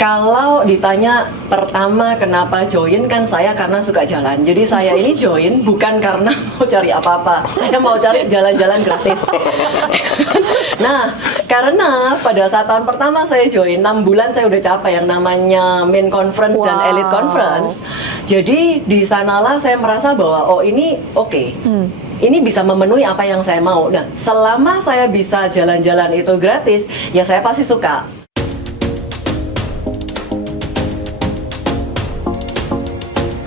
Kalau ditanya pertama kenapa join, kan saya karena suka jalan. Jadi saya ini join bukan karena mau cari apa-apa. Saya mau cari jalan-jalan gratis. Nah, karena pada saat tahun pertama saya join, 6 bulan saya udah capai yang namanya main conference dan elite conference. Jadi di sanalah saya merasa bahwa oh ini oke. Ini bisa memenuhi apa yang saya mau. Nah, selama saya bisa jalan-jalan itu gratis, ya saya pasti suka.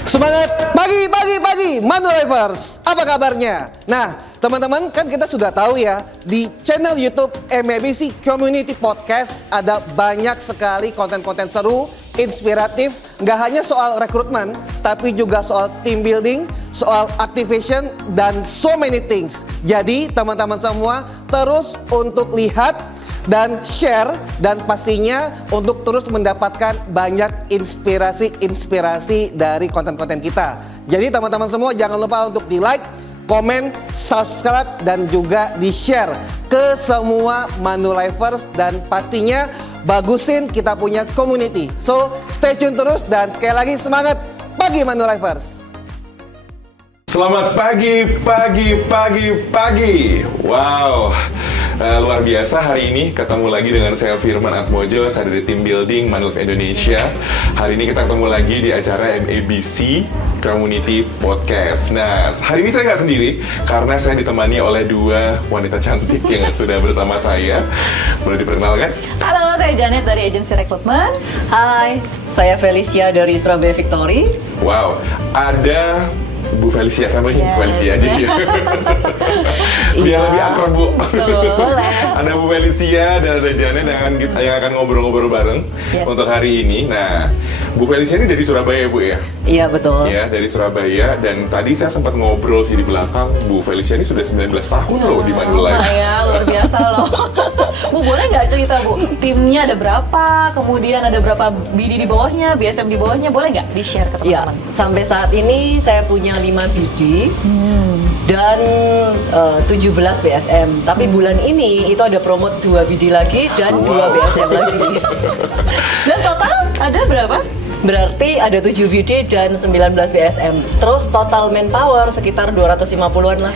Semangat pagi, Manulifers. Apa kabarnya? Nah, teman-teman, kan kita sudah tahu ya, di channel YouTube MABC Community Podcast ada banyak sekali konten-konten seru, inspiratif, nggak hanya soal rekrutmen, tapi juga soal team building, soal activation, dan so many things. Jadi, teman-teman semua terus untuk lihat dan share, dan pastinya untuk terus mendapatkan banyak inspirasi dari konten-konten kita. Jadi teman-teman semua jangan lupa untuk di like, komen, subscribe, dan juga di share ke semua Manulifers, dan pastinya bagusin kita punya community. So stay tune terus, dan sekali lagi semangat pagi Manulifers. Selamat pagi. Wow, luar biasa hari ini ketemu lagi dengan saya Firman Atmojo, saya dari tim building Manulif Indonesia. Hari ini kita ketemu lagi di acara MABC Community Podcast. Nah, hari ini saya nggak sendiri karena saya ditemani oleh dua wanita cantik yang sudah bersama saya. Boleh diperkenalkan? Halo, saya Janet dari agensi rekrutmen. Hai, saya Felicia dari Surabaya Victory. Wow, ada Bu Felicia sama Yes. Felicia aja ya. Biar lebih akrab, Bu. Boleh. Ada Bu Felicia dan ada Janet yang akan ngobrol-ngobrol bareng Yes. untuk hari ini. Nah, Bu Felicia ini dari Surabaya, Bu ya? Iya, betul. Ya, dari Surabaya. Dan tadi saya sempat ngobrol sih di belakang, Bu Felicia ini sudah 19 tahun loh di Manulif. Ya, luar biasa loh. Bu, boleh nggak cerita, Bu? Timnya ada berapa? Kemudian ada berapa BD di bawahnya, BSM di bawahnya? Boleh nggak di-share ke Ya, teman-teman? sampai saat ini saya punya 5 BD dan 17 BSM. Tapi bulan ini itu ada promote 2 BD lagi dan 2 BSM lagi. Dan total ada berapa? Berarti ada 7 BD dan 19 BSM. Terus total manpower sekitar 250-an lah.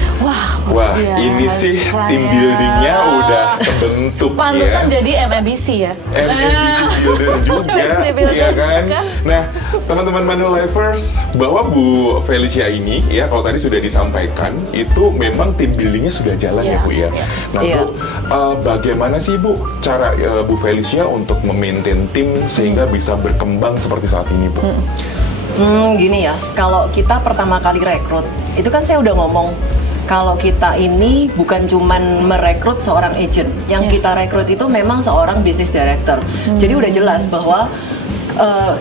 Wah, biasa ini sih tim ya. buildingnya udah terbentuk Pantesan ya. jadi MABC ya? MABC Builder juga, MABC Builder ya kan? kan? Nah, teman-teman Manulifers, bahwa Bu Felicia ini, ya kalau tadi sudah disampaikan, itu memang tim buildingnya sudah jalan ya Iya, Bu ya. iya. Nah, Iya. Bu, bagaimana sih Bu cara Bu Felicia untuk memaintain tim sehingga bisa berkembang seperti saat ini Bu? Gini ya, kalau kita pertama kali rekrut, itu kan saya udah ngomong, kalau kita ini bukan cuman merekrut seorang agent, yang kita rekrut itu memang seorang business director. Jadi udah jelas bahwa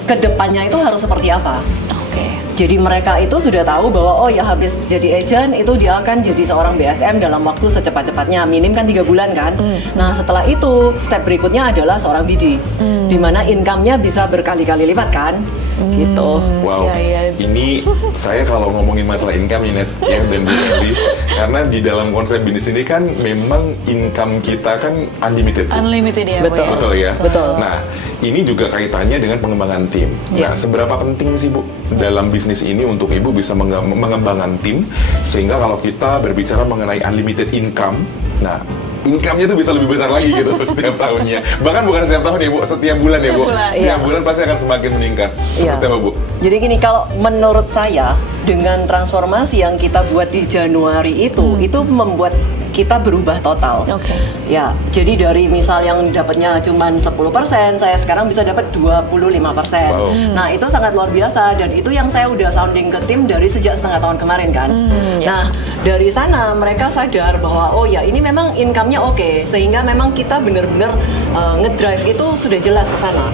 kedepannya itu harus seperti apa. Oke. Jadi mereka itu sudah tahu bahwa oh ya habis jadi agent itu dia akan jadi seorang BSM dalam waktu secepat-cepatnya, minim kan 3 bulan kan. Nah setelah itu step berikutnya adalah seorang BD, di mana income-nya bisa berkali-kali lipat kan, gitu. Wow, Iya. ini saya kalau ngomongin masalah income ini ya dan Bu Feli, karena di dalam konsep bisnis ini kan memang income kita kan unlimited. Bu. Unlimited ya, Bu, Betul. ya? Betul ya? Betul. Nah, ini juga kaitannya dengan pengembangan tim. Iya. Nah, seberapa penting sih Bu dalam bisnis ini untuk Ibu bisa mengembangkan tim sehingga kalau kita berbicara mengenai unlimited income, nah income-nya tuh bisa lebih besar lagi gitu setiap tahunnya. Bahkan bukan setiap tahun ya Bu, setiap bulan ya Bu. Setiap bulan. Setiap Iya. bulan pasti akan semakin meningkat. Iya. Seperti apa Bu? Jadi gini, kalau menurut saya dengan transformasi yang kita buat di Januari itu membuat kita berubah total. Oke. Ya, jadi dari misal yang dapatnya cuma 10%, saya sekarang bisa dapat 25%. Wow. Nah, itu sangat luar biasa dan itu yang saya udah sounding ke tim dari sejak setengah tahun kemarin kan. Nah, dari sana mereka sadar bahwa oh ya ini memang income-nya oke, sehingga memang kita benar-benar ngedrive itu sudah jelas ke sana.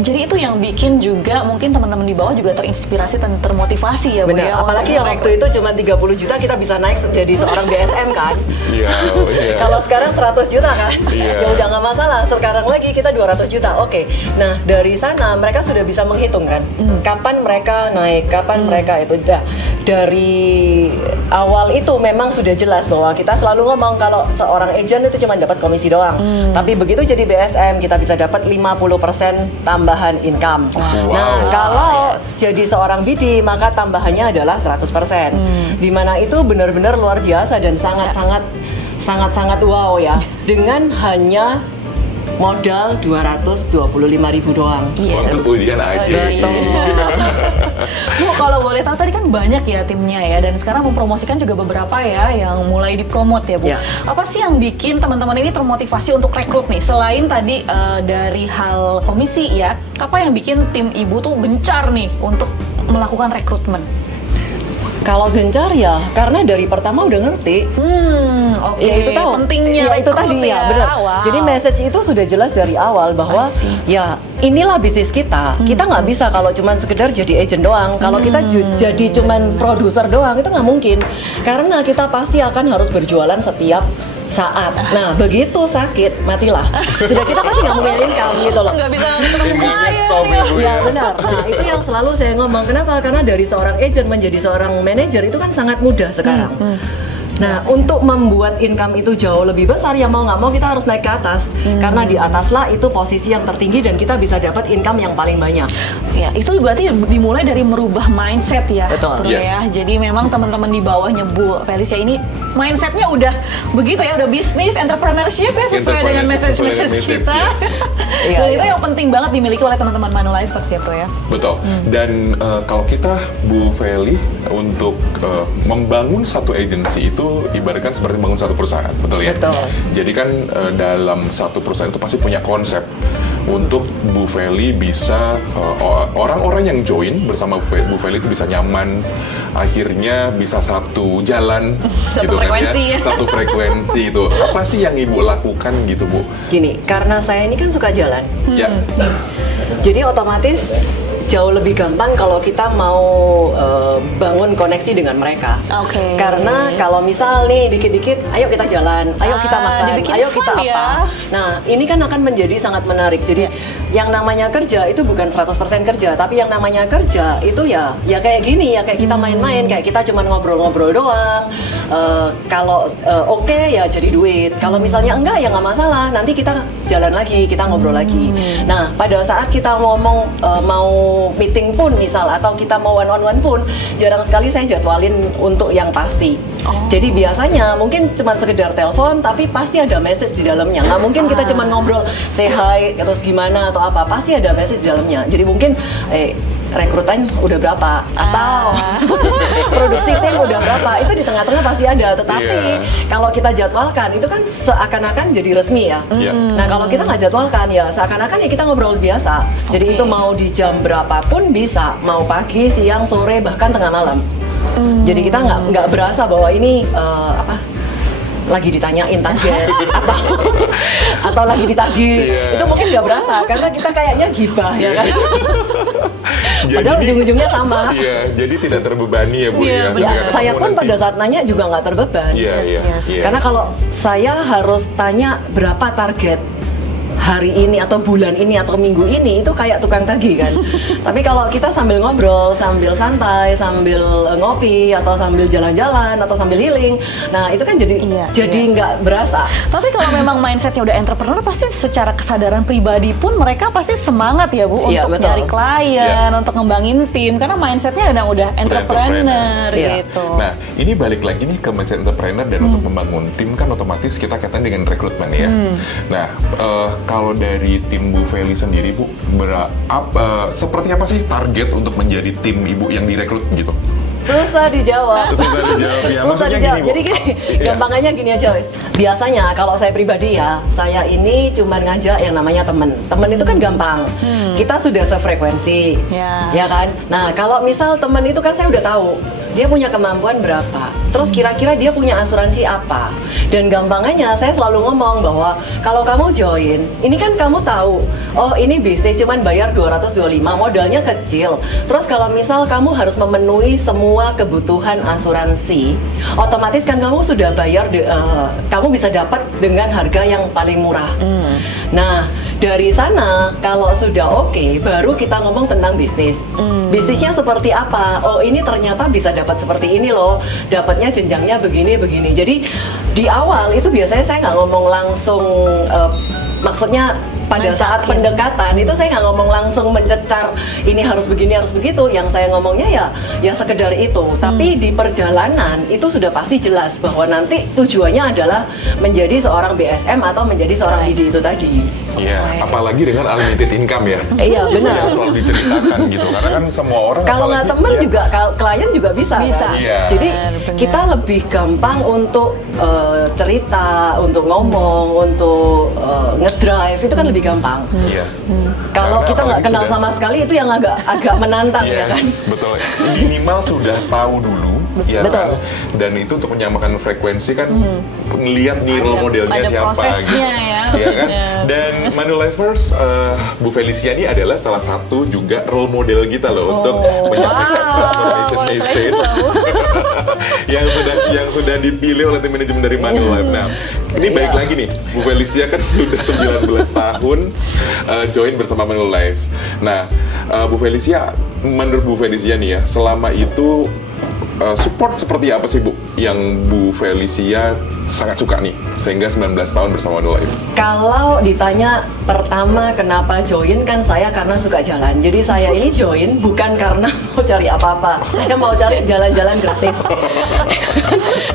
Jadi itu yang bikin juga mungkin teman-teman di bawah juga terinspirasi dan termotivasi ya, Bu Benar, ya. apalagi yang waktu itu cuma 30 juta kita bisa naik jadi seorang BSM kan. Iya, iya. Kalau sekarang 100 juta kan, Iya. ya udah nggak masalah. Sekarang lagi kita 200 juta, oke. Nah dari sana mereka sudah bisa menghitung kan, kapan mereka naik, kapan mereka itu. Nah, dari awal itu memang sudah jelas bahwa kita selalu ngomong kalau seorang agent itu cuma dapat komisi doang. Tapi begitu jadi BSM kita bisa dapat 50% tambahan income. Nah, kalau jadi seorang BD maka tambahannya adalah 100%. Dimana itu benar-benar luar biasa dan sangat-sangat wow ya. Dengan hanya modal 225.000 doang. Untuk ujian aja. Bu, kalau boleh tahu tadi kan banyak ya timnya ya, dan sekarang mempromosikan juga beberapa ya yang mulai dipromot ya Bu. Ya. Apa sih yang bikin teman-teman ini termotivasi untuk rekrut nih? Selain tadi dari hal komisi ya, apa yang bikin tim Ibu tuh gencar nih untuk melakukan rekrutmen? Kalau gencar ya karena dari pertama udah ngerti. Oke. Ya itu tahu. Pentingnya ya, itu rekrut tadi ya, benar. Wow. Jadi message itu sudah jelas dari awal bahwa ya inilah bisnis kita. Kita nggak bisa kalau cuman sekedar jadi agent doang. Kalau kita jadi cuman produser doang itu nggak mungkin. Karena kita pasti akan harus berjualan setiap saat. Nah, begitu sakit, matilah. Sudah kita pasti nggak mungkin income gitu loh. Nggak bisa ketemu klien. Stop ya Bu Ya benar. Nah itu yang selalu saya ngomong. Kenapa? Karena dari seorang agent menjadi seorang manajer itu kan sangat mudah sekarang. Nah untuk membuat income itu jauh lebih besar ya mau nggak mau kita harus naik ke atas. Karena di ataslah itu posisi yang tertinggi dan kita bisa dapat income yang paling banyak. Ya, itu berarti dimulai dari merubah mindset ya. Betul. Terus ya. Jadi memang teman-teman di bawahnya Bu Felicia ini mindsetnya udah begitu ya, udah bisnis, entrepreneurship ya sesuai dengan message-message kita. Iya, Dan iya. itu yang penting banget dimiliki oleh teman-teman Manulifers ya Bu ya. Betul. Dan kalau kita Bu Feli untuk membangun satu agensi itu ibaratkan seperti membangun satu perusahaan, betul ya? Betul. Jadi kan dalam satu perusahaan itu pasti punya konsep untuk Bu Feli bisa orang-orang yang join bersama Bu Feli itu bisa nyaman, akhirnya bisa satu jalan Satu frekuensi ya. Satu frekuensi itu. Apa sih yang Ibu lakukan gitu Bu? Gini, karena saya ini kan suka jalan. Ya. Jadi otomatis jauh lebih gampang kalau kita mau bangun koneksi dengan mereka. Oke. Karena kalau misal nih dikit-dikit, ayo kita jalan, ayo kita makan, dibikin ayo kita fun apa. ya. Nah, ini kan akan menjadi sangat menarik. Jadi yang namanya kerja itu bukan 100% kerja, tapi yang namanya kerja itu ya kayak gini, ya kayak kita main-main, kayak kita cuma ngobrol-ngobrol doang. Kalau oke ya jadi duit. Kalau misalnya enggak ya nggak masalah. Nanti kita jalan lagi, kita ngobrol lagi. Nah, pada saat kita ngomong mau meeting pun misal atau kita mau one on one pun jarang sekali saya jadwalin untuk yang pasti. Jadi biasanya mungkin cuma sekedar telepon tapi pasti ada message di dalamnya. Nggak mungkin kita cuma ngobrol say hi terus gimana atau apa, pasti ada message di dalamnya. Jadi mungkin rekrutan udah berapa atau produksi tim udah berapa, itu di tengah-tengah pasti ada. Tetapi kalau kita jadwalkan itu kan seakan-akan jadi resmi ya. Nah kalau kita nggak jadwalkan ya seakan-akan ya kita ngobrol biasa. Jadi itu mau di jam berapapun bisa, mau pagi, siang, sore, bahkan tengah malam. Jadi kita nggak berasa bahwa ini lagi ditanyain target atau lagi ditagih. Itu mungkin nggak berasa karena kita kayaknya gibah ya kan. Padahal ujung-ujungnya sama. Iya, jadi tidak terbebani ya Bu ya. Ya, Dengan saya pun nanti. pada saat nanya juga nggak terbeban. Iya. Karena kalau saya harus tanya berapa target hari ini atau bulan ini atau minggu ini, itu kayak tukang tagih kan. Tapi kalau kita sambil ngobrol, sambil santai, sambil ngopi atau sambil jalan-jalan atau sambil healing, nah itu kan jadi nggak berasa. Tapi kalau memang mindsetnya udah entrepreneur, pasti secara kesadaran pribadi pun mereka pasti semangat ya Bu Iya, untuk betul. nyari klien, untuk ngembangin tim, karena mindsetnya udah entrepreneur Iya. gitu. Nah, ini balik lagi nih ke mindset entrepreneur dan untuk membangun tim kan otomatis kita kaitan dengan rekrutmen ya. Nah, kalau dari tim Bu Feli sendiri Bu, seperti apa sih target untuk menjadi tim Ibu yang direkrut gitu? Susah dijawab. Susah dijawab ya. Susah Maksudnya dijawab. gini, Bu. Jadi gini, Iya. gampangannya gini aja wes. Biasanya kalau saya pribadi ya, saya ini cuma ngajak yang namanya temen. Temen itu kan gampang. Kita sudah sefrekuensi. Ya kan? Nah, kalau misal temen itu kan saya udah tahu dia punya kemampuan berapa, terus kira-kira dia punya asuransi apa. Dan gampangannya saya selalu ngomong bahwa kalau kamu join, ini kan kamu tahu, oh ini bisnis cuman bayar 225, modalnya kecil. Terus kalau misal kamu harus memenuhi semua kebutuhan asuransi, otomatis kan kamu sudah bayar, kamu bisa dapat dengan harga yang paling murah. Nah, dari sana kalau sudah oke, baru kita ngomong tentang bisnis. Bisnisnya seperti apa? Oh, ini ternyata bisa dapat seperti ini loh, dapatnya jenjangnya begini. Jadi di awal itu biasanya saya nggak ngomong langsung, maksudnya pada saat pendekatan itu saya nggak ngomong langsung mencecar ini harus begini harus begitu. Yang saya ngomongnya ya sekedar itu. Tapi di perjalanan itu sudah pasti jelas bahwa nanti tujuannya adalah menjadi seorang BSM atau menjadi seorang ID itu tadi. Iya, apalagi dengan unlimited income ya. Iya, benar. Yang selalu diceritakan gitu, karena kan semua orang Kalau nggak apalagi temen ya, juga, klien juga bisa. Bisa. Kan? Iya. Jadi Benar. kita lebih gampang untuk cerita, untuk ngomong, untuk ngedrive itu kan lebih gampang. Iya. Kalau Karena kita nggak apalagi kenal sudah- sama sekali itu yang agak menantang ya kan. Yes, betul. Minimal sudah tahu dulu, ya Betul. kan? Dan itu untuk menyamakan frekuensi kan, ngelihat nih role modelnya ada siapa. prosesnya ya. Iya kan? Benar. Dan Manulifers, Bu Felicia ini adalah salah satu juga role model kita loh untuk menyampaikan transformation boleh message yang sudah dipilih oleh tim manajemen dari Manulife. Nah, ini baik Iya. lagi nih, Bu Felicia kan sudah 19 tahun join bersama Manulife. Nah, Bu Felicia, menurut Bu Felicia nih ya, selama itu support seperti apa sih Bu yang Bu Felicia sangat suka nih sehingga 19 tahun bersama Manulife? Kalau ditanya pertama kenapa join, kan saya karena suka jalan. Jadi saya ini join bukan karena mau cari apa-apa. Saya mau cari jalan-jalan gratis.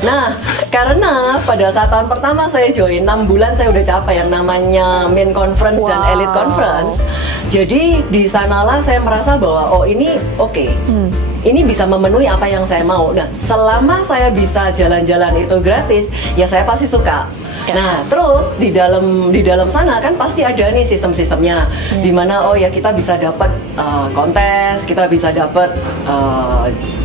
Nah, karena pada saat tahun pertama saya join, 6 bulan saya udah capai yang namanya main conference dan Wow. elite conference. Jadi di sanalah saya merasa bahwa oh ini oke. Ini bisa memenuhi apa yang saya mau. Nah, selama saya bisa jalan-jalan itu gratis, ya saya pasti suka. Nah, terus di dalam sana kan pasti ada nih sistem-sistemnya, di mana oh ya kita bisa dapat kontes, kita bisa dapat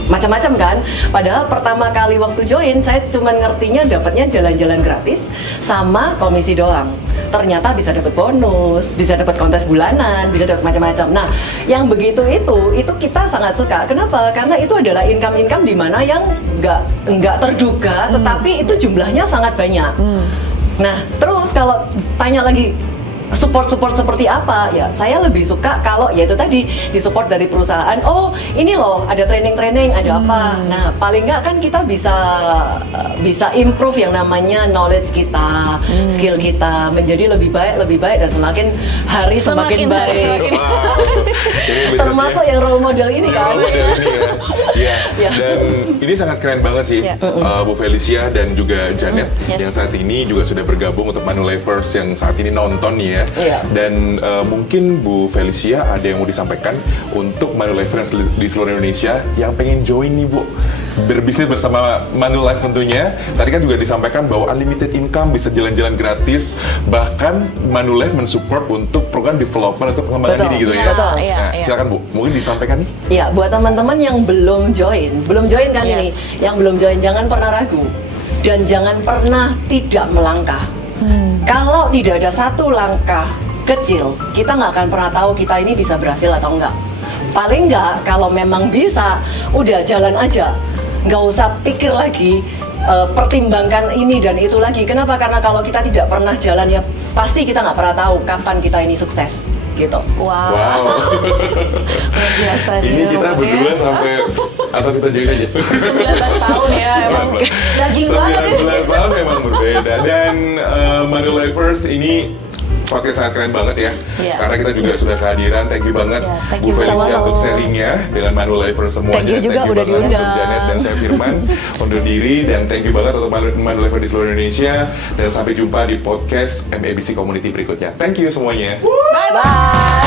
macam-macam kan. Padahal pertama kali waktu join saya cuma ngertinya dapatnya jalan-jalan gratis sama komisi doang. Ternyata bisa dapat bonus, bisa dapat kontes bulanan, bisa dapat macam-macam. Nah, yang begitu itu kita sangat suka. Kenapa? Karena itu adalah income di mana yang nggak terduga, tetapi itu jumlahnya sangat banyak. Nah, terus kalau tanya lagi support seperti apa, ya saya lebih suka kalau ya itu tadi disupport dari perusahaan. Oh, ini loh ada training ada apa. Nah, paling nggak kan kita bisa improve yang namanya knowledge kita, skill kita menjadi lebih baik dan semakin hari semakin baik. Wow. Ini businessnya- Termasuk yang role model ini kan. Role model ini ya. Iya. Iya. Dan ini sangat keren banget sih, Iya. Bu Felicia dan juga Janet Yes. yang saat ini juga sudah bergabung untuk Manulifers yang saat ini nonton nih ya. Iya. Dan mungkin Bu Felicia ada yang mau disampaikan untuk Manulifers di seluruh Indonesia yang pengen join nih Bu, berbisnis bersama Manulife tentunya. Tadi kan juga disampaikan bahwa unlimited income, bisa jalan-jalan gratis, bahkan Manulife mensupport untuk program development atau pengembangan Betul. diri gitu ya. Betul. Iya, Nah, iya. silakan Bu, mungkin disampaikan nih. Ya, buat teman-teman yang belum join kan Yes. ini, yang belum join jangan pernah ragu dan jangan pernah tidak melangkah. Kalau tidak ada satu langkah kecil, kita nggak akan pernah tahu kita ini bisa berhasil atau enggak. Paling nggak, kalau memang bisa, udah jalan aja. Nggak usah pikir lagi, pertimbangkan ini dan itu lagi. Kenapa? Karena kalau kita tidak pernah jalan, ya pasti kita nggak pernah tahu kapan kita ini sukses. Gitu. Wow. Wow. Luar biasa nih, Ini kita Roman, berdua ya. sampai atau kita join aja. 19 tahun ya, emang daging banget ya. 19 tahun memang berbeda. Dan Manulifers ini podcast sangat keren banget ya. Iya. Karena kita juga sudah kehadiran. Thank you banget Iya, thank Bu you. Felicia Sama-sama. untuk sharingnya dengan Manulifers semuanya. Thank you juga udah banget untuk diundang. Janet dan saya Firman undur diri, dan thank you banget untuk Manulifers di seluruh Indonesia, dan sampai jumpa di podcast MABC Community berikutnya. Thank you semuanya. Bye.